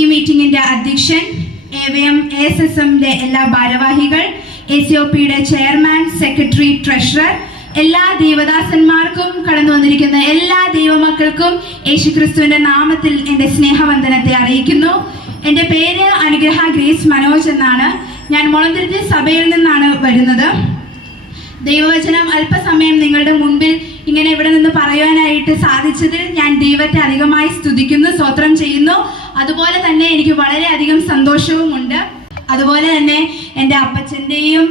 ഈ മീറ്റിംഗിന്റെ അധ്യക്ഷൻ A S S എമ്മിന്റെ എല്ലാ ഭാരവാഹികൾ എ സി ഒ പിയുടെ ചെയർമാൻ സെക്രട്ടറി ട്രഷറർ എല്ലാ ദേവദാസന്മാർക്കും കടന്നു വന്നിരിക്കുന്ന എല്ലാ ദൈവമക്കൾക്കും യേശുക്രിസ്തുവിന്റെ നാമത്തിൽ എന്റെ സ്നേഹവന്ദനത്തെ അറിയിക്കുന്നു. എന്റെ പേര് അനുഗ്രഹ ഗ്രേസ് മനോജ് എന്നാണ്. ഞാൻ മുളന്തിരുത്തി സഭയിൽ നിന്നാണ് വരുന്നത്. ദൈവവചനം അല്പസമയം നിങ്ങളുടെ മുൻപിൽ ഇങ്ങനെ ഇവിടെ നിന്ന് പറയുവാനായിട്ട് സാധിച്ചതിൽ ഞാൻ ദൈവത്തെ അധികമായി സ്തുതിക്കുന്നു സ്തോത്രം ചെയ്യുന്നു. അതുപോലെ തന്നെ എനിക്ക് വളരെയധികം സന്തോഷവുമുണ്ട്. അതുപോലെ തന്നെ എന്റെ അപ്പച്ചന്റെയും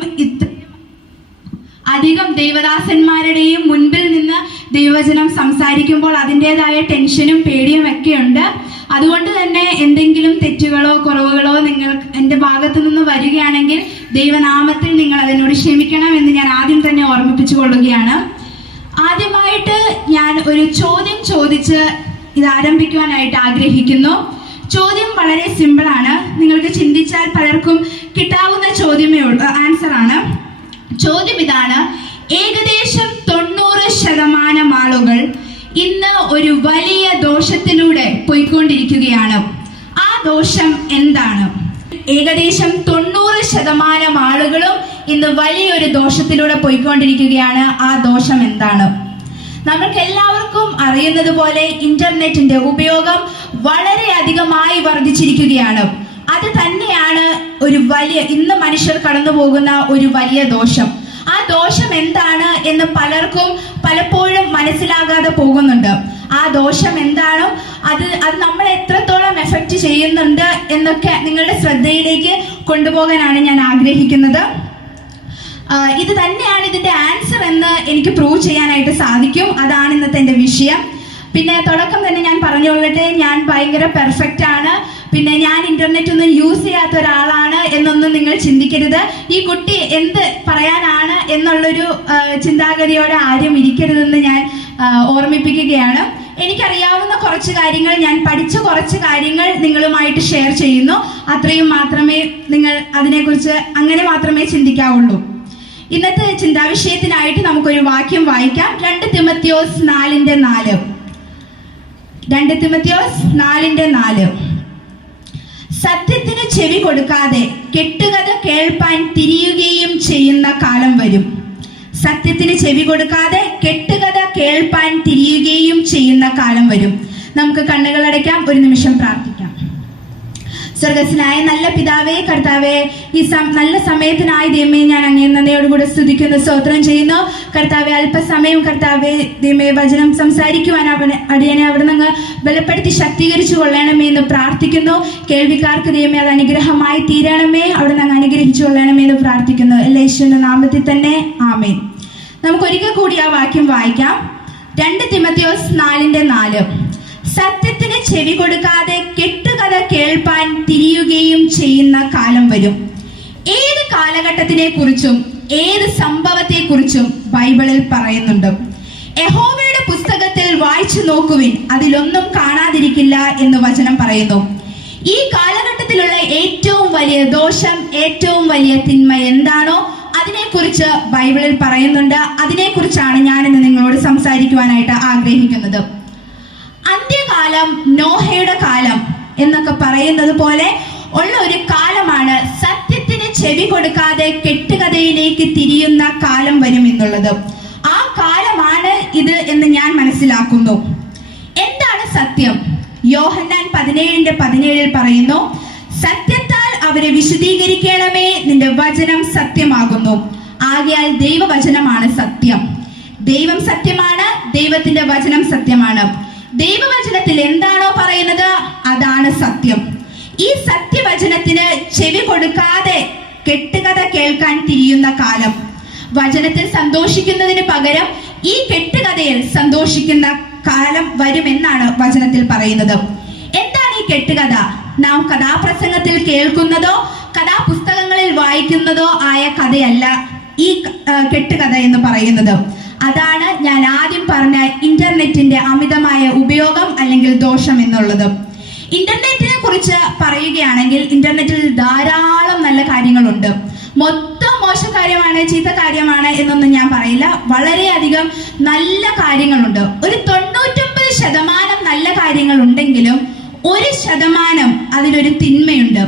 അധികം ദൈവദാസന്മാരുടെയും മുൻപിൽ നിന്ന് ദൈവവചനം സംസാരിക്കുമ്പോൾ അതിന്റെതായ ടെൻഷനും പേടിയും ഒക്കെ ഉണ്ട് അതുകൊണ്ട് തന്നെ എന്തെങ്കിലും തെറ്റുകളോ കുറവുകളോ നിങ്ങൾ എന്റെ ഭാഗത്തു നിന്ന് വരികയാണെങ്കിൽ ദൈവനാമത്തിൽ നിങ്ങൾ അതിനോട് ക്ഷമിക്കണം എന്ന് ഞാൻ ആദ്യം തന്നെ ഓർമ്മിപ്പിച്ചു കൊള്ളുകയാണ്. ആദ്യമായിട്ട് ഞാൻ ഒരു ചോദ്യം ചോദിച്ച് ഇത് ആരംഭിക്കുവാനായിട്ട് ആഗ്രഹിക്കുന്നു. ചോദ്യം വളരെ സിമ്പിൾ ആണ്. നിങ്ങൾക്ക് ചിന്തിച്ചാൽ പലർക്കും കിട്ടാവുന്ന ചോദ്യമേ ഉള്ളൂ ആൻസർ ആണ്. ചോദ്യം ഇതാണ് ഏകദേശം തൊണ്ണൂറ് ശതമാനം ആളുകൾ ഇന്ന് ഒരു വലിയ ദോഷത്തിലൂടെ പോയിക്കൊണ്ടിരിക്കുകയാണ്. ആ ദോഷം എന്താണ്? ഏകദേശം തൊണ്ണൂറ് ശതമാനം ആളുകളും ഇന്ന് വലിയൊരു ദോഷത്തിലൂടെ പോയിക്കൊണ്ടിരിക്കുകയാണ്. ആ ദോഷം എന്താണ്? നമ്മൾക്ക് എല്ലാവർക്കും അറിയുന്നത് പോലെ ഇന്റർനെറ്റിന്റെ ഉപയോഗം വളരെ അധികമായി വർദ്ധിച്ചിരിക്കുകയാണ്. അത് തന്നെയാണ് ഒരു വലിയ ഇന്ന് മനുഷ്യർ കടന്നു പോകുന്ന ഒരു വലിയ ദോഷം. ആ ദോഷം എന്താണ് എന്ന് പലർക്കും പലപ്പോഴും മനസ്സിലാകാതെ പോകുന്നുണ്ട്. ആ ദോഷം എന്താണോ? അത് അത് നമ്മൾ എത്രത്തോളം എഫക്റ്റ് ചെയ്യുന്നുണ്ട് എന്നൊക്കെ നിങ്ങളുടെ ശ്രദ്ധയിലേക്ക് കൊണ്ടുപോകാനാണ് ഞാൻ ആഗ്രഹിക്കുന്നത്. ഇത് തന്നെയാണ് ഇതിന്റെ ആൻസർ എന്ന് എനിക്ക് പ്രൂവ് ചെയ്യാനായിട്ട് സാധിക്കും. അതാണ് ഇന്നത്തെ എന്റെ വിഷയം. പിന്നെ തുടക്കം തന്നെ ഞാൻ പറഞ്ഞുകൊള്ളട്ടെ ഞാൻ ഭയങ്കര പെർഫെക്റ്റ് ആണ്. പിന്നെ ഞാൻ ഇന്റർനെറ്റ് ഒന്നും യൂസ് ചെയ്യാത്ത ഒരാളാണ് എന്നൊന്നും നിങ്ങൾ ചിന്തിക്കരുത്. ഈ കുട്ടി എന്ത് പറയാനാണ് എന്നുള്ളൊരു ചിന്താഗതിയോടെ ആരും ഇരിക്കരുതെന്ന് ഞാൻ ഓർമ്മിപ്പിക്കുകയാണ്. എനിക്കറിയാവുന്ന കുറച്ച് കാര്യങ്ങൾ ഞാൻ പഠിച്ച കുറച്ച് കാര്യങ്ങൾ നിങ്ങളുമായിട്ട് ഷെയർ ചെയ്യുന്നു. അത്രയും മാത്രമേ നിങ്ങൾ അതിനെക്കുറിച്ച് അങ്ങനെ മാത്രമേ ചിന്തിക്കാവുള്ളൂ. ഇന്നത്തെ ചിന്താവിഷയത്തിനായിട്ട് നമുക്കൊരു വാക്യം വായിക്കാം. രണ്ട് തിമത്യോസ് നാലിന്റെ നാല്. രണ്ട് തിമത്യോസ് നാലിന്റെ നാല്. സത്യത്തിന് ചെവി കൊടുക്കാതെ കെട്ടുകഥ കേൾപ്പാൻ തിരിയുകയും ചെയ്യുന്ന കാലം വരും. സത്യത്തിന് ചെവി കൊടുക്കാതെ കെട്ടുകഥ കേൾപ്പാൻ തിരിയുകയും ചെയ്യുന്ന കാലം വരും. നമുക്ക് കണ്ണുകൾ അടയ്ക്കാം ഒരു നിമിഷം പ്രാർത്ഥിക്കാം. സ്വർഗസ്നായ നല്ല പിതാവേ കർത്താവേ ഈ നല്ല സമയത്തിനായി ദൈവമേ ഞാൻ അങ്ങേ നന്ദിയോടുകൂടെ സ്തുതിക്കുന്നു സ്തോത്രം ചെയ്യുന്നു. കർത്താവെ അല്പസമയം കർത്താവെ ദൈവമേ വചനം സംസാരിക്കുവാൻ അവനെ അടിയനെ അവിടെ നിന്ന് ബലപ്പെടുത്തി ശക്തീകരിച്ചു കൊള്ളണമേ എന്ന് പ്രാർത്ഥിക്കുന്നു. കേൾവിക്കാർക്ക് ദൈവമേ അത് അനുഗ്രഹമായി തീരണമേ. അവിടെ നിന്ന് അനുഗ്രഹിച്ചു കൊള്ളണമേ എന്ന് പ്രാർത്ഥിക്കുന്നു. എല്ലാ യേശുവിന്റെ നാമത്തിൽ തന്നെ ആമേൻ. നമുക്ക് ഒരിക്കൽ കൂടി ആ വാക്യം വായിക്കാം. രണ്ട് തിമത്തിയോസ് നാലിന്റെ നാല്. സത്യത്തിന് ചെവി കൊടുക്കാതെ കെട്ടുകഥ കേൾപ്പാൻ തിരിയുകയും ചെയ്യുന്ന കാലം വരും. ഏത് കാലഘട്ടത്തിനെ കുറിച്ചും ഏത് സംഭവത്തെ കുറിച്ചും ബൈബിളിൽ പറയുന്നുണ്ട്. യഹോവയുടെ പുസ്തകത്തിൽ വായിച്ചു നോക്കുവിൻ അതിലൊന്നും കാണാതിരിക്കില്ല എന്ന് വചനം പറയുന്നു. ഈ കാലഘട്ടത്തിലുള്ള ഏറ്റവും വലിയ ദോഷം ഏറ്റവും വലിയ തിന്മ എന്താണോ അതിനെക്കുറിച്ച് ബൈബിളിൽ പറയുന്നുണ്ട്. അതിനെക്കുറിച്ചാണ് ഞാനിന്ന് നിങ്ങളോട് സംസാരിക്കുവാനായിട്ട് ആഗ്രഹിക്കുന്നത്. അന്ത്യകാലം നോഹയുടെ കാലം എന്നൊക്കെ പറയുന്നത് പോലെ ഉള്ള ഒരു കാലമാണ് സത്യത്തിന് ചെവി കൊടുക്കാതെ കെട്ടുകഥയിലേക്ക് തിരിയുന്ന കാലം വരും എന്നുള്ളത്. ആ കാലമാണ് ഇത് എന്ന് ഞാൻ മനസ്സിലാക്കുന്നു. എന്താണ് സത്യം? യോഹന്നാൻ പതിനേഴിന്റെ പതിനേഴിൽ പറയുന്നു സത്യത്താൽ അവരെ വിശദീകരിക്കണമേ നിന്റെ വചനം സത്യമാകുന്നു. ആകയാൽ ദൈവവചനമാണ് സത്യം. ദൈവം സത്യമാണ് ദൈവത്തിന്റെ വചനം സത്യമാണ്. ദൈവവചനത്തിൽ എന്താണോ പറയുന്നത്? അതാണ് സത്യം. ഈ സത്യവചനത്തിന് ചെവി കൊടുക്കാതെ കെട്ടുകഥ കേൾക്കാൻ തിരിയുന്ന കാലം. വചനത്തിൽ സന്തോഷിക്കുന്നതിന് പകരം ഈ കെട്ടുകഥയിൽ സന്തോഷിക്കുന്ന കാലം വരുമെന്നാണ് വചനത്തിൽ പറയുന്നത്. എന്താണ് ഈ കെട്ടുകഥ? നാം കഥാപ്രസംഗത്തിൽ കേൾക്കുന്നതോ കഥാപുസ്തകങ്ങളിൽ വായിക്കുന്നതോ ആയ കഥയല്ല ഈ കെട്ടുകഥ എന്ന് പറയുന്നത്. അതാണ് ഞാൻ ആദ്യം പറഞ്ഞ ഇന്റർനെറ്റിന്റെ അമിതമായ ഉപയോഗം അല്ലെങ്കിൽ ദോഷം എന്നുള്ളത്. ഇന്റർനെറ്റിനെ കുറിച്ച് പറയുകയാണെങ്കിൽ ഇന്റർനെറ്റിൽ ധാരാളം നല്ല കാര്യങ്ങളുണ്ട്. മൊത്തം മോശ കാര്യമാണ് ചീത്ത കാര്യമാണ് എന്നൊന്നും ഞാൻ പറയില്ല. വളരെയധികം നല്ല കാര്യങ്ങളുണ്ട്. ഒരു തൊണ്ണൂറ്റൊമ്പത് ശതമാനം നല്ല കാര്യങ്ങൾ ഉണ്ടെങ്കിലും ഒരു ശതമാനം അതിലൊരു തിന്മയുണ്ട്.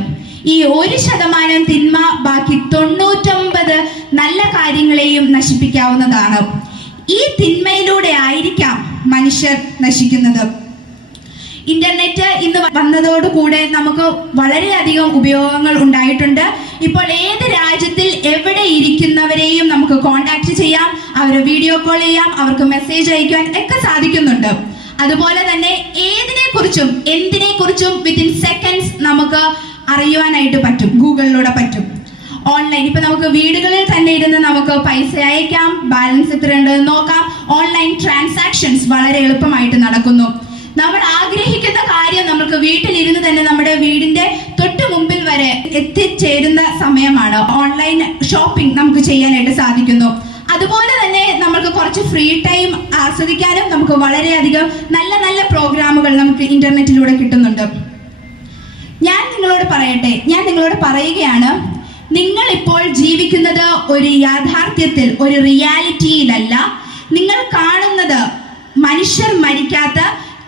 ഈ ഒരു ശതമാനം തിന്മ ബാക്കി തൊണ്ണൂറ്റൊമ്പത് നല്ല കാര്യങ്ങളെയും നശിപ്പിക്കാവുന്നതാണ്. ഈ തിന്മയിലൂടെ ആയിരിക്കാം മനുഷ്യർ നശിക്കുന്നത്. ഇന്റർനെറ്റ് ഇന്ന് വന്നതോടുകൂടെ നമുക്ക് വളരെയധികം ഉപയോഗങ്ങൾ ഉണ്ടായിട്ടുണ്ട്. ഇപ്പോൾ ഏത് രാജ്യത്തിൽ എവിടെ ഇരിക്കുന്നവരെയും നമുക്ക് കോണ്ടാക്ട് ചെയ്യാം അവരെ വീഡിയോ കോൾ ചെയ്യാം അവർക്ക് മെസ്സേജ് അയക്കാൻ ഒക്കെ സാധിക്കുന്നുണ്ട്. അതുപോലെ തന്നെ ഏതിനെ കുറിച്ചും എന്തിനെ കുറിച്ചും വിത്തിൻ സെക്കൻഡ്സ് നമുക്ക് അറിയുവാനായിട്ട് പറ്റും ഗൂഗിളിലൂടെ പറ്റും. ഓൺലൈൻ ഇപ്പൊ നമുക്ക് വീടുകളിൽ തന്നെ ഇരുന്ന് നമുക്ക് പൈസ അയക്കാം. ബാലൻസ് എത്രയുണ്ട് നോക്കാം. ഓൺലൈൻ ട്രാൻസാക്ഷൻസ് വളരെ എളുപ്പമായിട്ട് നടക്കുന്നു. നമ്മൾ ആഗ്രഹിക്കുന്ന കാര്യം നമുക്ക് വീട്ടിലിരുന്ന് തന്നെ നമ്മുടെ വീടിന്റെ തൊട്ട് മുമ്പിൽ വരെ എത്തിച്ചേരുന്ന സമയമാണ് ഓൺലൈൻ ഷോപ്പിംഗ് നമുക്ക് ചെയ്യാനായിട്ട് സാധിക്കുന്നു. അതുപോലെ തന്നെ നമുക്ക് കുറച്ച് ഫ്രീ ടൈം ആസ്വദിക്കാനും നമുക്ക് വളരെയധികം നല്ല നല്ല പ്രോഗ്രാമുകൾ നമുക്ക് ഇന്റർനെറ്റിലൂടെ കിട്ടുന്നുണ്ട്. ഞാൻ നിങ്ങളോട് പറയട്ടെ. ഞാൻ നിങ്ങളോട് പറയുകയാണ് നിങ്ങൾ ഇപ്പോൾ ജീവിക്കുന്നത് ഒരു യാഥാർത്ഥ്യത്തിൽ ഒരു റിയാലിറ്റിയിലല്ല. നിങ്ങൾ കാണുന്നത് മനുഷ്യർ മരിക്കാത്ത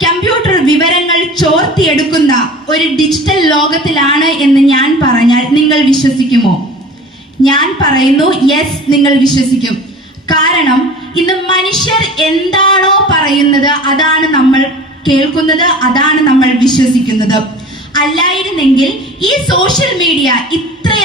കമ്പ്യൂട്ടർ വിവരങ്ങൾ ചോർത്തിയെടുക്കുന്ന ഒരു ഡിജിറ്റൽ ലോകത്തിലാണ് എന്ന് ഞാൻ പറഞ്ഞാൽ നിങ്ങൾ വിശ്വസിക്കുമോ? ഞാൻ പറയുന്നു യെസ് നിങ്ങൾ വിശ്വസിക്കും. കാരണം ഇന്ന് മനുഷ്യർ എന്താണോ പറയുന്നത് അതാണ് നമ്മൾ കേൾക്കുന്നത് അതാണ് നമ്മൾ വിശ്വസിക്കുന്നത്. അല്ലായിരുന്നെങ്കിൽ ഈ സോഷ്യൽ മീഡിയ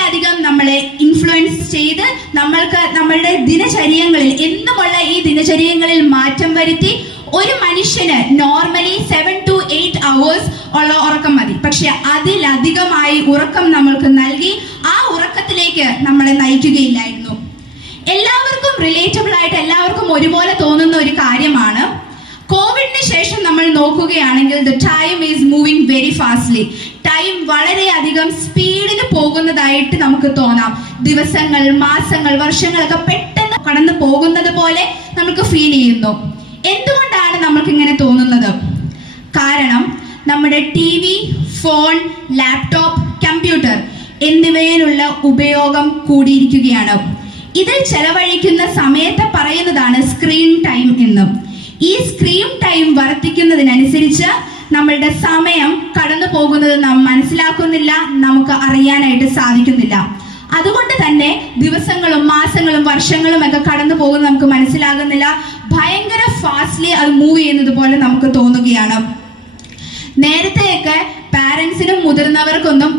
ഇത്രയധികം നമ്മളെ ഇൻഫ്ലുവൻസ് ചെയ്ത് നമ്മൾക്ക് നമ്മളുടെ ദിനചര്യങ്ങളിൽ എന്നുമുള്ള ഈ ദിനചര്യങ്ങളിൽ മാറ്റം വരുത്തി ഒരു മനുഷ്യന് normally seven to eight hours ഉള്ള ഉറക്കം മതി. പക്ഷെ അതിലധികമായി ഉറക്കം നമ്മൾക്ക് നൽകി ആ ഉറക്കത്തിലേക്ക് നമ്മളെ നയിക്കുകയില്ലായിരുന്നു. എല്ലാവർക്കും റിലേറ്റബിൾ ആയിട്ട് എല്ലാവർക്കും ഒരുപോലെ തോന്നുന്ന ഒരു കാര്യമാണ് നോക്കുകയാണെങ്കിൽ the time is moving very fastly time വളരെയധികം സ്പീഡിൽ പോകുന്നതായിട്ട് നമുക്ക് തോന്നാം. ദിവസങ്ങൾ മാസങ്ങൾ വർഷങ്ങളൊക്കെ പെട്ടെന്ന് കടന്നു പോകുന്നത് പോലെ നമുക്ക് ഫീൽ ചെയ്യുന്നു. എന്തുകൊണ്ടാണ് നമുക്ക് ഇങ്ങനെ തോന്നുന്നത്? കാരണം നമ്മുടെ T V phone laptop computer എന്നിവയിലുള്ള ഉപയോഗം കൂടിയിരിക്കുകയാണ്. ഇതിൽ ചെലവഴിക്കുന്ന സമയത്തെ പറയുന്നതാണ് സ്ക്രീൻ ടൈം എന്ന്. ഈ സ്ക്രീൻ ടൈം വർദ്ധിക്കുന്നതിനനുസരിച്ച് നമ്മളുടെ സമയം കടന്നു പോകുന്നത് നാം മനസ്സിലാക്കുന്നില്ല നമുക്ക് അറിയാനായിട്ട് സാധിക്കുന്നില്ല. അതുകൊണ്ട് തന്നെ ദിവസങ്ങളും മാസങ്ങളും വർഷങ്ങളും ഒക്കെ കടന്നു പോകുന്നത് നമുക്ക് മനസ്സിലാകുന്നില്ല. ഭയങ്കര ഫാസ്റ്റ്ലി അത് മൂവ് ചെയ്യുന്നത് പോലെ നമുക്ക് തോന്നുകയാണ്. നേരത്തെയൊക്കെ പാരൻസിനും മുതിർന്നവർക്കൊന്നും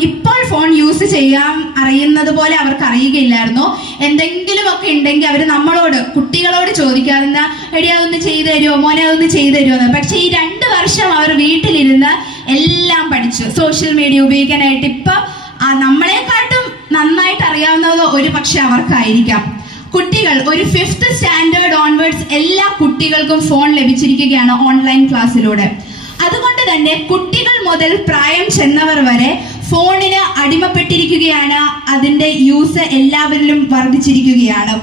ഫോൺ യൂസ് ചെയ്യാൻ അറിയുന്നത് പോലെ അവർക്ക് അറിയുകയില്ലായിരുന്നു. എന്തെങ്കിലും ഒക്കെ ഉണ്ടെങ്കിൽ അവർ നമ്മളോട് കുട്ടികളോട് ചോദിക്കാറുന്ന എടി അതൊന്ന് ചെയ്തു തരുമോ മോനെ അതൊന്ന് ചെയ്തു തരുമോ എന്ന്. പക്ഷെ ഈ രണ്ട് വർഷം അവർ വീട്ടിലിരുന്ന് എല്ലാം പഠിച്ചു. സോഷ്യൽ മീഡിയ ഉപയോഗിക്കാനായിട്ട് ഇപ്പൊ നമ്മളെക്കാട്ടും നന്നായിട്ട് അറിയാവുന്നത് ഒരു പക്ഷെ അവർക്കായിരിക്കാം. കുട്ടികൾ ഒരു ഫിഫ്ത്ത് സ്റ്റാൻഡേർഡ് ഓൺവേർഡ്സ് എല്ലാ കുട്ടികൾക്കും ഫോൺ ലഭിച്ചിരിക്കുകയാണ് ഓൺലൈൻ ക്ലാസ്സിലൂടെ അതുകൊണ്ട് തന്നെ കുട്ടികൾ മുതൽ പ്രായം ചെന്നവർ വരെ ഫോണിന് അടിമപ്പെട്ടിരിക്കുകയാണ്. അതിന്റെ യൂസ് എല്ലാവരിലും വർദ്ധിച്ചിരിക്കുകയാണ്.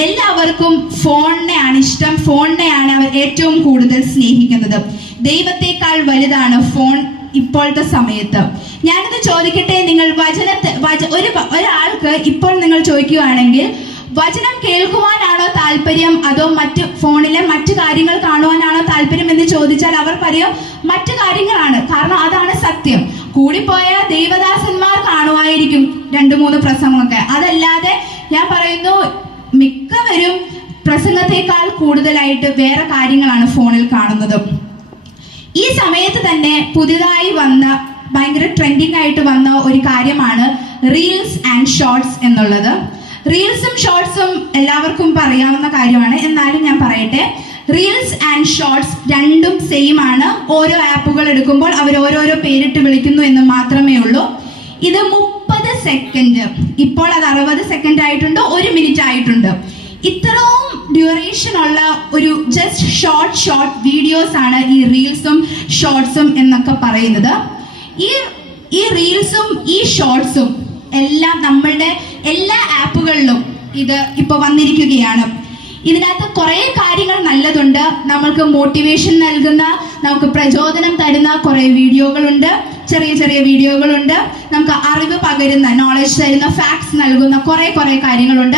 എല്ലാവർക്കും ഫോണിനെയാണ് ഇഷ്ടം. ഫോണിനെയാണ് അവർ ഏറ്റവും കൂടുതൽ സ്നേഹിക്കുന്നത്. ദൈവത്തെക്കാൾ വലുതാണ് ഫോൺ ഇപ്പോഴത്തെ സമയത്ത്. ഞാനിത് ചോദിക്കട്ടെ നിങ്ങൾ വചനത്തെ വച ഒരു ഒരാൾക്ക് ഇപ്പോൾ നിങ്ങൾ ചോദിക്കുകയാണെങ്കിൽ വചനം കേൾക്കുവാനാണോ താല്പര്യം? അതോ മറ്റ് ഫോണിലെ മറ്റു കാര്യങ്ങൾ കാണുവാനാണോ താല്പര്യം എന്ന് ചോദിച്ചാൽ അവർ പറയും മറ്റു കാര്യങ്ങളാണ്. കാരണം അതാണ് സത്യം. കൂടിപ്പോയ ദൈവദാസന്മാർ കാണുമായിരിക്കും രണ്ടു മൂന്ന് പ്രസംഗമൊക്കെ അതല്ലാതെ ഞാൻ പറയുന്നു മിക്കവരും പ്രസംഗത്തെക്കാൾ കൂടുതലായിട്ട് വേറെ കാര്യങ്ങളാണ് ഫോണിൽ കാണുന്നത്. ഈ സമയത്ത് തന്നെ പുതിയതായി വന്ന ഭയങ്കര ട്രെൻഡിങ് ആയിട്ട് വന്ന ഒരു കാര്യമാണ് റീൽസ് ആൻഡ് ഷോർട്സ് എന്നുള്ളത്. റീൽസും ഷോർട്സും എല്ലാവർക്കും പറയാവുന്ന കാര്യമാണ്. എന്നാലും ഞാൻ പറയട്ടെ റീൽസ് ആൻഡ് ഷോർട്സ് രണ്ടും സെയിം ആണ്. ഓരോ ആപ്പുകൾ എടുക്കുമ്പോൾ അവർ ഓരോരോ പേരിട്ട് വിളിക്കുന്നു എന്ന് മാത്രമേ ഉള്ളൂ. ഇത് മുപ്പത് സെക്കൻഡ് ഇപ്പോൾ അത് അറുപത് സെക്കൻഡ് ആയിട്ടുണ്ട് ഒരു മിനിറ്റ് ആയിട്ടുണ്ട്. ഇത്രയും ഡ്യൂറേഷൻ ഉള്ള ഒരു ജസ്റ്റ് ഷോർട്ട് ഷോർട്ട് വീഡിയോസ് ആണ് ഈ റീൽസും ഷോർട്സും എന്നൊക്കെ പറയുന്നത്. ഈ ഈ റീൽസും ഈ ഷോർട്സും എല്ലാം നമ്മളുടെ എല്ലാ ആപ്പുകളിലും ഇത് ഇപ്പൊ വന്നിരിക്കുകയാണ്. ഇതിനകത്ത് കുറെ കാര്യങ്ങൾ നല്ലതുണ്ട്. നമ്മൾക്ക് മോട്ടിവേഷൻ നൽകുന്ന നമുക്ക് പ്രചോദനം തരുന്ന കുറെ വീഡിയോകളുണ്ട്. ചെറിയ ചെറിയ വീഡിയോകളുണ്ട്. നമുക്ക് അറിവ് പകരുന്ന നോളജ് തരുന്ന ഫാക്ട്സ് നൽകുന്ന കുറെ കുറെ കാര്യങ്ങളുണ്ട്.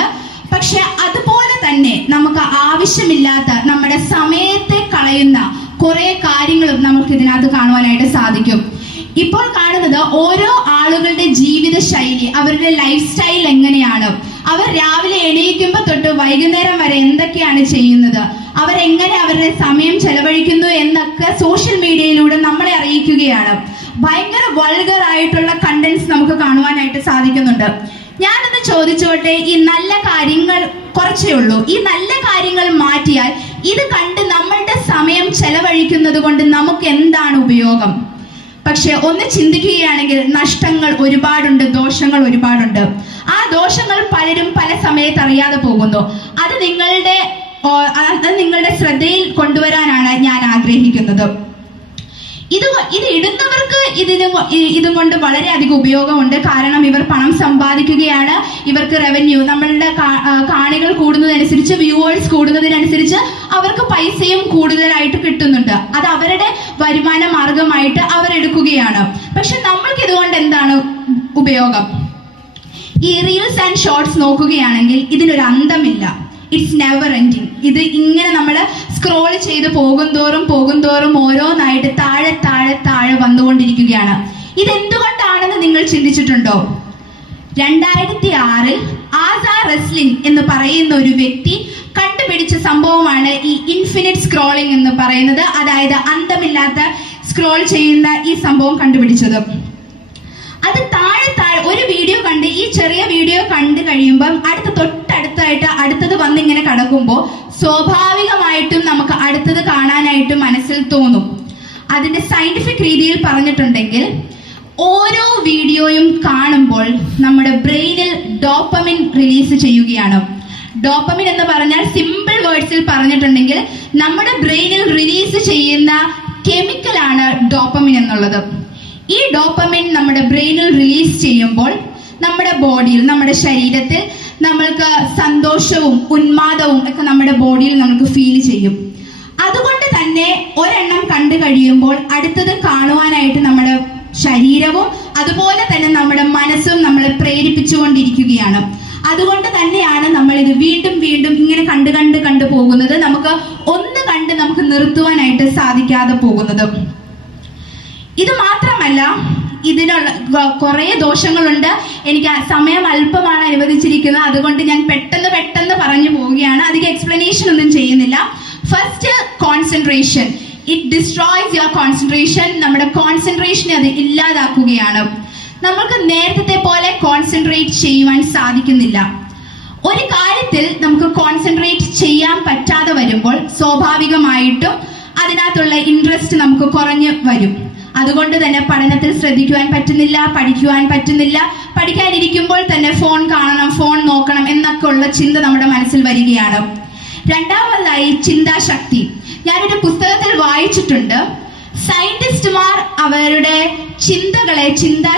പക്ഷെ അതുപോലെ തന്നെ നമുക്ക് ആവശ്യമില്ലാത്ത നമ്മുടെ സമയത്തെ കളയുന്ന കുറെ കാര്യങ്ങളും നമുക്ക് ഇതിനകത്ത് കാണുവാനായിട്ട് സാധിക്കും. ഇപ്പോൾ കാണുന്നത് ഓരോ ആളുകളുടെ ജീവിത ശൈലി അവരുടെ ലൈഫ് സ്റ്റൈൽ എങ്ങനെയാണ് അവർ രാവിലെ എണീക്കുമ്പോൾ തൊട്ട് വൈകുന്നേരം വരെ എന്തൊക്കെയാണ് ചെയ്യുന്നത്? അവരെങ്ങനെ അവരുടെ സമയം ചെലവഴിക്കുന്നു എന്നൊക്കെ സോഷ്യൽ മീഡിയയിലൂടെ നമ്മളെ അറിയിക്കുകയാണ്. ഭയങ്കര വൾഗർ ആയിട്ടുള്ള കണ്ടന്റ്സ് നമുക്ക് കാണുവാനായിട്ട് സാധിക്കുന്നുണ്ട്. ഞാനൊന്ന് ചോദിച്ചോട്ടെ ഈ നല്ല കാര്യങ്ങൾ കുറച്ചേ ഉള്ളൂ. ഈ നല്ല കാര്യങ്ങൾ മാറ്റിയാൽ ഇത് കണ്ട് നമ്മളുടെ സമയം ചെലവഴിക്കുന്നത് കൊണ്ട് നമുക്ക് എന്താണ് ഉപയോഗം? പക്ഷെ ഒന്ന് ചിന്തിക്കുകയാണെങ്കിൽ നഷ്ടങ്ങൾ ഒരുപാടുണ്ട് ദോഷങ്ങൾ ഒരുപാടുണ്ട്. പലരും പല സമയത്ത് അറിയാതെ പോകുന്നു. അത് നിങ്ങളുടെ അത് നിങ്ങളുടെ ശ്രദ്ധയിൽ കൊണ്ടുവരാനാണ് ഞാൻ ആഗ്രഹിക്കുന്നത്. ഇത് ഇത് ഇടുന്നവർക്ക് ഇതിന് ഇതും കൊണ്ട് വളരെയധികം ഉപയോഗമുണ്ട്. കാരണം ഇവർ പണം സമ്പാദിക്കുകയാണ് ഇവർക്ക് റവന്യൂ നമ്മളുടെ കാണികൾ കൂടുന്നതിനനുസരിച്ച് വ്യൂവേഴ്സ് കൂടുന്നതിനനുസരിച്ച് അവർക്ക് പൈസയും കൂടുതലായിട്ട് കിട്ടുന്നുണ്ട്. അത് അവരുടെ വരുമാന മാർഗമായിട്ട് അവരെടുക്കുകയാണ്. പക്ഷെ നമ്മൾക്ക് ഇതുകൊണ്ട് എന്താണ് ഉപയോഗം? ഈ റീൽസ് ആൻഡ് ഷോർട്സ് നോക്കുകയാണെങ്കിൽ ഇതിനൊരു അന്തമില്ല. ഇറ്റ്സ് നെവർ എൻഡിങ് ഇത് ഇങ്ങനെ നമ്മൾ സ്ക്രോൾ ചെയ്ത് പോകും തോറും പോകും തോറും ഓരോന്നായിട്ട് താഴെ താഴെ താഴെ വന്നുകൊണ്ടിരിക്കുകയാണ്. ഇതെന്തുകൊണ്ടാണെന്ന് നിങ്ങൾ ചിന്തിച്ചിട്ടുണ്ടോ? രണ്ടായിരത്തി ആറിൽ ആസാ റെസ്ലിംഗ് എന്ന് പറയുന്ന ഒരു വ്യക്തി കണ്ടുപിടിച്ച സംഭവമാണ് ഈ ഇൻഫിനിറ്റ് സ്ക്രോളിംഗ് എന്ന് പറയുന്നത്. അതായത് അന്തമില്ലാത്ത സ്ക്രോൾ ചെയ്യുന്ന ഈ സംഭവം കണ്ടുപിടിച്ചത്. അത് താഴെ വീഡിയോ കണ്ട് ഈ ചെറിയ വീഡിയോ കണ്ടു കഴിയുമ്പം അടുത്ത തൊട്ടടുത്തായിട്ട് അടുത്തത് വന്നിങ്ങനെ കടക്കുമ്പോൾ സ്വാഭാവികമായിട്ടും നമുക്ക് അടുത്തത് കാണാനായിട്ട് മനസ്സിൽ തോന്നും. അതിന്റെ സയന്റിഫിക് രീതിയിൽ പറഞ്ഞിട്ടുണ്ടെങ്കിൽ ഓരോ വീഡിയോയും കാണുമ്പോൾ നമ്മുടെ ബ്രെയിനിൽ ഡോപ്പമിൻ റിലീസ് ചെയ്യുകയാണ്. ഡോപ്പമിൻ എന്ന് പറഞ്ഞാൽ സിമ്പിൾ വേർഡ്സിൽ പറഞ്ഞിട്ടുണ്ടെങ്കിൽ നമ്മുടെ ബ്രെയിനിൽ റിലീസ് ചെയ്യുന്ന കെമിക്കലാണ് ഡോപ്പമിൻ എന്നുള്ളത്. ഈ ഡോപ്പമിൻ നമ്മുടെ ബ്രെയിനിൽ റിലീസ് ചെയ്യുമ്പോൾ നമ്മുടെ ബോഡിയിൽ നമ്മുടെ ശരീരത്തിൽ നമ്മൾക്ക് സന്തോഷവും ഉന്മാദവും ഒക്കെ നമ്മുടെ ബോഡിയിൽ നമുക്ക് ഫീൽ ചെയ്യും. അതുകൊണ്ട് തന്നെ ഒരെണ്ണം കണ്ടു കഴിയുമ്പോൾ അടുത്തത് കാണുവാനായിട്ട് നമ്മുടെ ശരീരവും അതുപോലെ തന്നെ നമ്മുടെ മനസ്സും നമ്മളെ പ്രേരിപ്പിച്ചുകൊണ്ടിരിക്കുകയാണ്. അതുകൊണ്ട് തന്നെയാണ് നമ്മൾ ഇത് വീണ്ടും വീണ്ടും ഇങ്ങനെ കണ്ട് കണ്ട് കണ്ടു പോകുന്നത്. നമുക്ക് ഒന്ന് കണ്ട് നമുക്ക് നിർത്തുവാനായിട്ട് സാധിക്കാതെ പോകുന്നത്. ഇത് മാത്രമല്ല ഇതിനുള്ള കുറെ ദോഷങ്ങളുണ്ട്. എനിക്ക് സമയം അല്പമാണ് അനുവദിച്ചിരിക്കുന്നത്. അതുകൊണ്ട് ഞാൻ പെട്ടെന്ന് പെട്ടെന്ന് പറഞ്ഞു പോവുകയാണ്. അധികം എക്സ്പ്ലനേഷൻ ഒന്നും ചെയ്യുന്നില്ല. First concentration it destroys your concentration നമ്മുടെ കോൺസെൻട്രേഷനെ അത് ഇല്ലാതാക്കുകയാണ്. നമ്മൾക്ക് നേരത്തെ പോലെ കോൺസെൻട്രേറ്റ് ചെയ്യുവാൻ സാധിക്കുന്നില്ല. ഒരു കാര്യത്തിൽ നമുക്ക് കോൺസെൻട്രേറ്റ് ചെയ്യാൻ പറ്റാതെ വരുമ്പോൾ സ്വാഭാവികമായിട്ടും അതിനകത്തുള്ള ഇൻട്രസ്റ്റ് നമുക്ക് കുറഞ്ഞു വരും. അതുകൊണ്ട് തന്നെ പഠനത്തിൽ ശ്രദ്ധിക്കുവാൻ പറ്റുന്നില്ല പഠിക്കുവാൻ പറ്റുന്നില്ല. പഠിക്കാനിരിക്കുമ്പോൾ തന്നെ ഫോൺ കാണണം ഫോൺ നോക്കണം എന്നൊക്കെ ഉള്ള ചിന്ത നമ്മുടെ മനസ്സിൽ വരികയാണ്. രണ്ടാമതായി ചിന്താശക്തി. ഞാനൊരു പുസ്തകത്തിൽ വായിച്ചിട്ടുണ്ട്. സയന്റിസ്റ്റുമാർ അവരുടെ ചിന്തകളെ ചിന്താ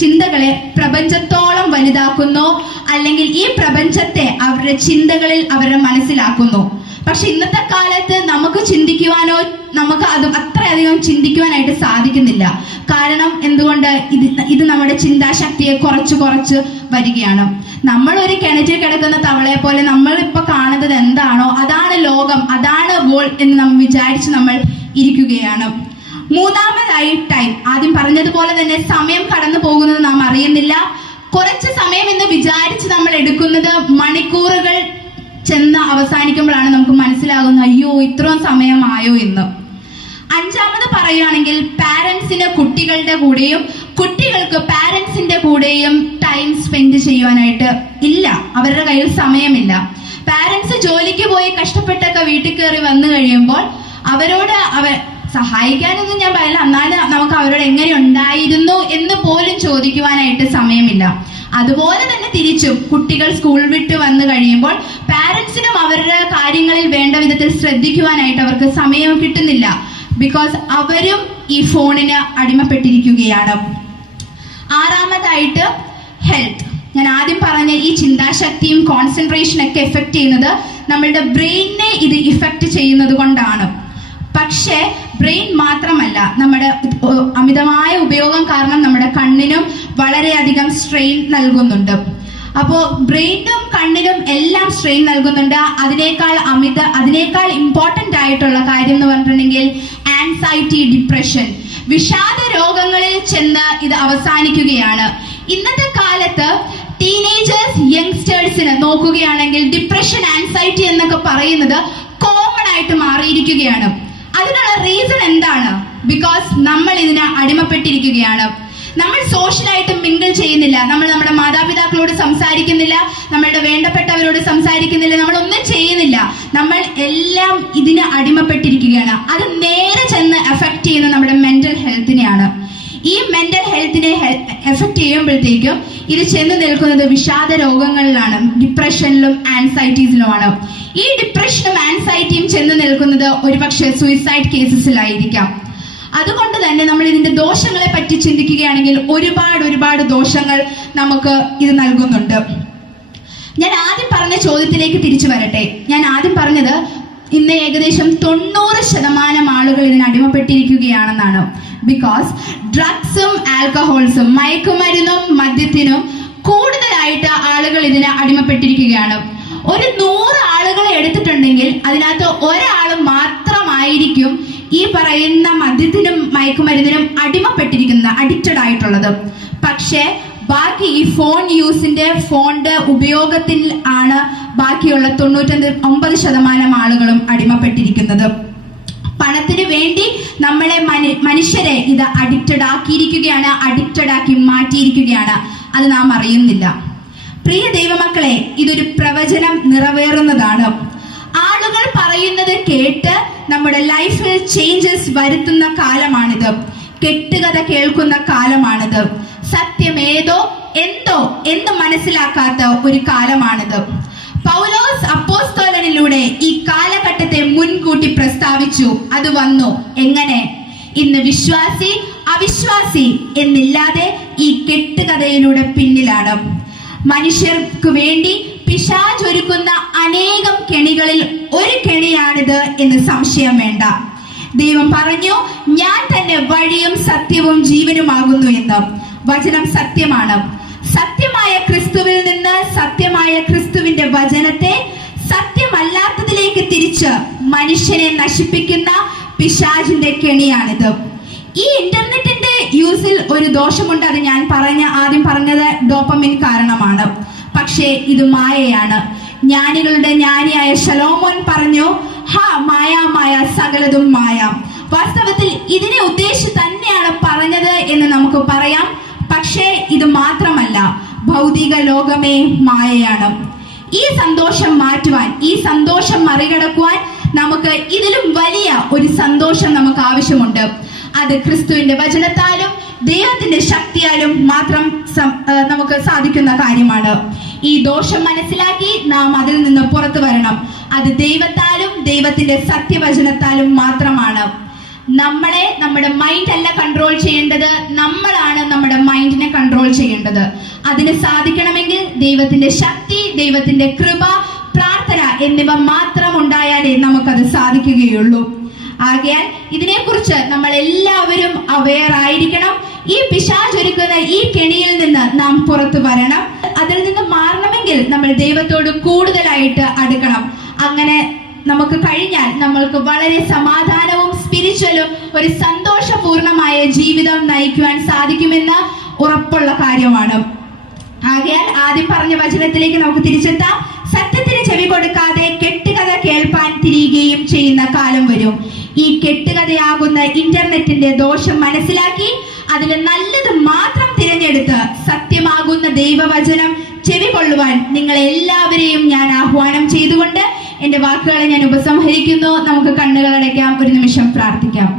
ചിന്തകളെ പ്രപഞ്ചത്തോളം വലുതാക്കുന്നു. അല്ലെങ്കിൽ ഈ പ്രപഞ്ചത്തെ അവരുടെ ചിന്തകളിൽ അവരുടെ മനസ്സിലാക്കുന്നു. പക്ഷെ ഇന്നത്തെ കാലത്ത് നമുക്ക് ചിന്തിക്കുവാനോ നമുക്ക് അത് അത്രയധികം ചിന്തിക്കുവാനായിട്ട് സാധിക്കുന്നില്ല. കാരണം എന്തുകൊണ്ട് ഇത് ഇത് നമ്മുടെ ചിന്താശക്തിയെ കുറച്ച് കുറച്ച് വരികയാണ്. നമ്മൾ ഒരു കിണറ്റിൽ കിടക്കുന്ന തവളയെ പോലെ നമ്മൾ ഇപ്പൊ കാണുന്നത് എന്താണോ അതാണ് ലോകം അതാണ് ഗോൾ എന്ന് നമ്മൾ വിചാരിച്ച് നമ്മൾ ഇരിക്കുകയാണ്. മൂന്നാമതായി ടൈം ആദ്യം പറഞ്ഞതുപോലെ തന്നെ സമയം കടന്നു പോകുന്നത് നാം അറിയുന്നില്ല. കുറച്ച് സമയം എന്ന് വിചാരിച്ച് നമ്മൾ എടുക്കുന്നത് മണിക്കൂറുകൾ ചെന്ന് അവസാനിക്കുമ്പോഴാണ് നമുക്ക് മനസ്സിലാകുന്നത് അയ്യോ ഇത്രയും സമയമായോ എന്ന് അഞ്ചാമത് പറയുകയാണെങ്കിൽ പാരൻസിന് കുട്ടികളുടെ കൂടെയും കുട്ടികൾക്ക് പാരൻസിന്റെ കൂടെയും ടൈം സ്പെൻഡ് ചെയ്യുവാനായിട്ട് ഇല്ല. അവരുടെ കയ്യിൽ സമയമില്ല. പാരൻസ് ജോലിക്ക് പോയി കഷ്ടപ്പെട്ടൊക്കെ വീട്ടിൽ കയറി വന്നു കഴിയുമ്പോൾ അവരോട് അവർ സഹായിക്കാനൊന്നും ഞാൻ പറയില്ല. എന്നാലും നമുക്ക് അവരോട് എങ്ങനെ ഉണ്ടായിരുന്നു എന്ന് പോലും ചോദിക്കുവാനായിട്ട് സമയമില്ല. അതുപോലെ തന്നെ തിരിച്ചും കുട്ടികൾ സ്കൂൾ വിട്ട് വന്നു കഴിയുമ്പോൾ പാരൻസിനും അവരുടെ കാര്യങ്ങളിൽ വേണ്ട വിധത്തിൽ ശ്രദ്ധിക്കുവാനായിട്ട് അവർക്ക് സമയം കിട്ടുന്നില്ല. ബിക്കോസ് അവരും ഈ ഫോണിന് അടിമപ്പെട്ടിരിക്കുകയാണ്. ആറാമതായിട്ട് ഹെൽത്ത് ഞാൻ ആദ്യം പറഞ്ഞ ഈ ചിന്താശക്തിയും കോൺസെൻട്രേഷൻ ഒക്കെ എഫക്ട് ചെയ്യുന്നത് നമ്മളുടെ ബ്രെയിനിനെ ഇത് ഇഫക്റ്റ് ചെയ്യുന്നത് കൊണ്ടാണ്. പക്ഷേ ബ്രെയിൻ മാത്രമല്ല നമ്മുടെ അമിതമായ ഉപയോഗം കാരണം നമ്മുടെ കണ്ണിനും വളരെയധികം സ്ട്രെയിൻ നൽകുന്നുണ്ട്. അപ്പോൾ ബ്രെയിനും കണ്ണിനും എല്ലാം സ്ട്രെയിൻ നൽകുന്നുണ്ട്. അതിനേക്കാൾ അമിത അതിനേക്കാൾ ഇമ്പോർട്ടന്റ് ആയിട്ടുള്ള കാര്യം എന്ന് പറഞ്ഞിട്ടുണ്ടെങ്കിൽ ആൻസൈറ്റി ഡിപ്രഷൻ വിഷാദ രോഗങ്ങളിൽ ചെന്ന് ഇത് അവസാനിക്കുകയാണ്. ഇന്നത്തെ കാലത്ത് ടീനേജേഴ്സ് യങ്സ്റ്റേഴ്സിന് നോക്കുകയാണെങ്കിൽ ഡിപ്രഷൻ ആൻസൈറ്റി എന്നൊക്കെ പറയുന്നത് കോമൺ ആയിട്ട് മാറിയിരിക്കുകയാണ്. അതിനുള്ള റീസൺ എന്താണ്? ബിക്കോസ് നമ്മൾ ഇതിന് അടിമപ്പെട്ടിരിക്കുകയാണ്. നമ്മൾ സോഷ്യലായിട്ട് മിങ്കിൾ ചെയ്യുന്നില്ല. നമ്മൾ നമ്മുടെ മാതാപിതാക്കളോട് സംസാരിക്കുന്നില്ല. നമ്മളുടെ വേണ്ടപ്പെട്ടവരോട് സംസാരിക്കുന്നില്ല. നമ്മൾ ഒന്നും ചെയ്യുന്നില്ല. നമ്മൾ എല്ലാം ഇതിന് അടിമപ്പെട്ടിരിക്കുകയാണ്. അത് നേരെ ചെന്ന് എഫക്ട് ചെയ്യുന്ന നമ്മുടെ മെന്റൽ ഹെൽത്തിനെയാണ് ഈ മെന്റൽ ഹെൽത്തിനെ എഫക്ട് ചെയ്യുമ്പോഴത്തേക്കും ഇത് ചെന്ന് നിൽക്കുന്നത് വിഷാദ രോഗങ്ങളിലാണ്. ഡിപ്രഷനിലും ആൻസൈറ്റീസിലുമാണ് ഈ ഡിപ്രഷനും ആൻസൈറ്റിയും ചെന്ന് നിൽക്കുന്നത് ഒരുപക്ഷെ സൂയിസൈഡ് കേസസിലായിരിക്കാം അതുകൊണ്ട് തന്നെ നമ്മൾ ഇതിന്റെ ദോഷങ്ങളെ പറ്റി ചിന്തിക്കുകയാണെങ്കിൽ ഒരുപാട് ഒരുപാട് ദോഷങ്ങൾ നമുക്ക് ഇത് നൽകുന്നുണ്ട്. ഞാൻ ആദ്യം പറഞ്ഞ ചോദ്യത്തിലേക്ക് തിരിച്ചു വരട്ടെ. ഞാൻ ആദ്യം പറഞ്ഞത് ഇന്ന് ഏകദേശം തൊണ്ണൂറ് ശതമാനം ആളുകൾ ഇതിന് അടിമപ്പെട്ടിരിക്കുകയാണെന്നാണ്. ബിക്കോസ് ഡ്രഗ്സും ആൽക്കഹോൾസും മയക്കുമരുന്നും മദ്യത്തിനും കൂടുതലായിട്ട് ആളുകൾ ഇതിന് അടിമപ്പെട്ടിരിക്കുകയാണ്. ഒരു നൂറ് ആളുകളെ എടുത്തിട്ടുണ്ടെങ്കിൽ അതിനകത്ത് ഒരാൾ മാത്രമായിരിക്കും ഈ പറയുന്ന മദ്യത്തിനും മയക്കുമരുന്നിനും അടിമപ്പെട്ടിരിക്കുന്ന അഡിക്റ്റഡ് ആയിട്ടുള്ളത്. പക്ഷേ ബാക്കി ഈ ഫോൺ യൂസിന്റെ ഫോണിന്റെ ഉപയോഗത്തിൽ ആണ് ബാക്കിയുള്ള തൊണ്ണൂറ്റൊന്ന് ഒമ്പത് ശതമാനം ആളുകളും അടിമപ്പെട്ടിരിക്കുന്നത്. പണത്തിന് വേണ്ടി നമ്മളെ മനു- മനുഷ്യരെ ഇത് അഡിക്റ്റഡ് ആക്കിയിരിക്കുകയാണ് അഡിക്റ്റഡ് ആക്കി മാറ്റിയിരിക്കുകയാണ്. അത് നാം അറിയുന്നില്ല. പ്രിയ ദൈവമക്കളെ ഇതൊരു പ്രവചനം നിറവേറുന്നതാണ്. ആളുകൾ പറയുന്നത് കേട്ട് നമ്മുടെ ലൈഫിൽ ചേഞ്ചസ് വരുത്തുന്ന കാലമാണിത്. കെട്ടുകഥ കേൾക്കുന്ന കാലമാണിത്. സത്യം ഏതോ എന്തോ എന്ന് മനസ്സിലാക്കാത്ത ഒരു കാലമാണിത്. പൗലോസ് അപ്പോസ്തോലനിലൂടെ ഈ കാലഘട്ടത്തെ മുൻകൂട്ടി പ്രസ്താവിച്ചു. അത് വന്നു. എങ്ങനെ? ഇന്ന് വിശ്വാസി അവിശ്വാസി എന്നില്ലാതെ ഈ കെട്ടുകഥയിലൂടെ പിന്നിലാണ്. മനുഷ്യർക്ക് വേണ്ടി പിശാചൊരുക്കുന്ന അനേകം കെണികളിൽ ഒരു കെണിയാണിത് എന്ന് സംശയം വേണ്ട. ദൈവം പറഞ്ഞു ഞാൻ തന്നെ വഴിയും സത്യവും ജീവനുമാകുന്നു എന്ന്. വചനം സത്യമാണ്. സത്യമായ ക്രിസ്തുവിൽ നിന്ന് സത്യമായ ക്രിസ്തുവിന്റെ വചനത്തെ സത്യമല്ലാത്തതിലേക്ക് തിരിച്ച് മനുഷ്യനെ നശിപ്പിക്കുന്ന പിശാചിന്റെ കെണിയാണിത്. ഈ ഇന്റർനെറ്റിന്റെ യൂസിൽ ഒരു ദോഷമുണ്ട് അത് ഞാൻ പറഞ്ഞ ആദ്യം പറഞ്ഞത് ഡോപ്പമിൻ കാരണമാണ്. പക്ഷേ ഇത് മായയാണ്. ജ്ഞാനികളുടെ ജ്ഞാനിയായ ഷലോമോൻ പറഞ്ഞു ഹാ മായ മായ സകലതും മായ. വാസ്തവത്തിൽ ഇതിനെ ഉദ്ദേശിച്ച് തന്നെയാണ് പറഞ്ഞത് എന്ന് നമുക്ക് പറയാം. പക്ഷേ ഇത് മാത്രമല്ല ഭൗതിക ലോകമേ മായയാണ്. ഈ സന്തോഷം മാറ്റുവാൻ ഈ സന്തോഷം മറികടക്കുവാൻ നമുക്ക് ഇതിലും വലിയ ഒരു സന്തോഷം നമുക്ക് ആവശ്യമുണ്ട്. അത് ക്രിസ്തുവിന്റെ വചനത്താലും ദൈവത്തിന്റെ ശക്തിയാലും മാത്രം നമുക്ക് സാധിക്കുന്ന കാര്യമാണ്. ഈ ദോഷം മനസ്സിലാക്കി നാം അതിൽ നിന്ന് പുറത്തു വരണം. അത് ദൈവത്താലും ദൈവത്തിന്റെ സത്യവചനത്താലും മാത്രമാണ്. നമ്മളെ നമ്മുടെ മൈൻഡ് അല്ല കൺട്രോൾ ചെയ്യേണ്ടത്. നമ്മളാണ് നമ്മുടെ മൈൻഡിനെ കൺട്രോൾ ചെയ്യേണ്ടത്. അതിന് സാധിക്കണമെങ്കിൽ ദൈവത്തിന്റെ ശക്തി ദൈവത്തിന്റെ കൃപ പ്രാർത്ഥന എന്നിവ മാത്രം ഉണ്ടായാലേ നമുക്കത് സാധിക്കുകയുള്ളൂ. ആകയാൽ ഇതിനെക്കുറിച്ച് നമ്മൾ എല്ലാവരും അവെയർ ആയിരിക്കണം. ഈ പിശാജ് ഒരുക്കുന്ന ഈ കെണിയിൽ നിന്ന് നാം പുറത്തു വരണം. അതിൽ നിന്ന് മാറണമെങ്കിൽ നമ്മൾ ദൈവത്തോട് കൂടുതലായിട്ട് അടുക്കണം. അങ്ങനെ നമുക്ക് കഴിഞ്ഞാൽ നമ്മൾക്ക് വളരെ സമാധാനവും സ്പിരിച്വലും ഒരു സന്തോഷപൂർണമായ ജീവിതം നയിക്കുവാൻ സാധിക്കുമെന്ന് ഉറപ്പുള്ള കാര്യമാണ്. ആകയാൽ ആദ്യം പറഞ്ഞ വചനത്തിലേക്ക് നമുക്ക് തിരിച്ചെത്താം. സത്യത്തിന് ചെവി കൊടുക്കാതെ കെട്ടുകഥ കേൾപ്പാൻ തിരിയുകയും ചെയ്യുന്ന കാലം വരും. ഈ കെട്ടുകഥയാകുന്ന ഇന്റർനെറ്റിന്റെ ദോഷം മനസ്സിലാക്കി അതിൽ നല്ലത് മാത്രം തിരഞ്ഞെടുത്ത് സത്യമാകുന്ന ദൈവവചനം ചെവി കൊള്ളുവാൻ നിങ്ങൾ എല്ലാവരെയും ഞാൻ ആഹ്വാനം ചെയ്തുകൊണ്ട് എന്റെ വാക്കുകളെ ഞാൻ ഉപസംഹരിക്കുന്നു. നമുക്ക് കണ്ണുകൾ അടയ്ക്കാം. ഒരു നിമിഷം പ്രാർത്ഥിക്കാം.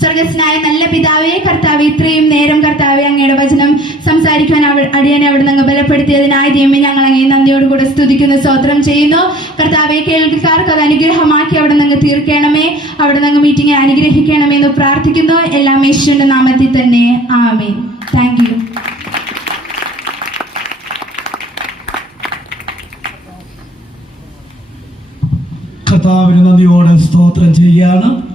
സ്വർഗസ്നായ നല്ല പിതാവേ കർത്താവ് ഇത്രയും നേരം കർത്താവെ അങ്ങയുടെ വചനം സംസാരിക്കുവാൻ അവ അടിയനെ അവിടെ നിന്ന് ബലപ്പെടുത്തിയതിനായി ദൈവമേ ഞങ്ങൾ അങ്ങേ നന്ദിയോടുകൂടെ സ്തുതിക്കുന്നു സ്തോത്രം ചെയ്യുന്നു. കർത്താവെ കേൾക്കാർക്ക് അത് അനുഗ്രഹമാക്കി അവിടെ നിന്ന് തീർക്കണമേ. അവിടെ നിന്ന് മീറ്റിംഗ് അനുഗ്രഹിക്കണമേ എന്ന് പ്രാർത്ഥിക്കുന്നു. എല്ലാം യേശുവിന്റെ നാമത്തിൽ തന്നെ. ആമേ താങ്ക് യു കർത്താവിന് നന്ദിയോടെ സ്തോത്രം ചെയ്യാണ്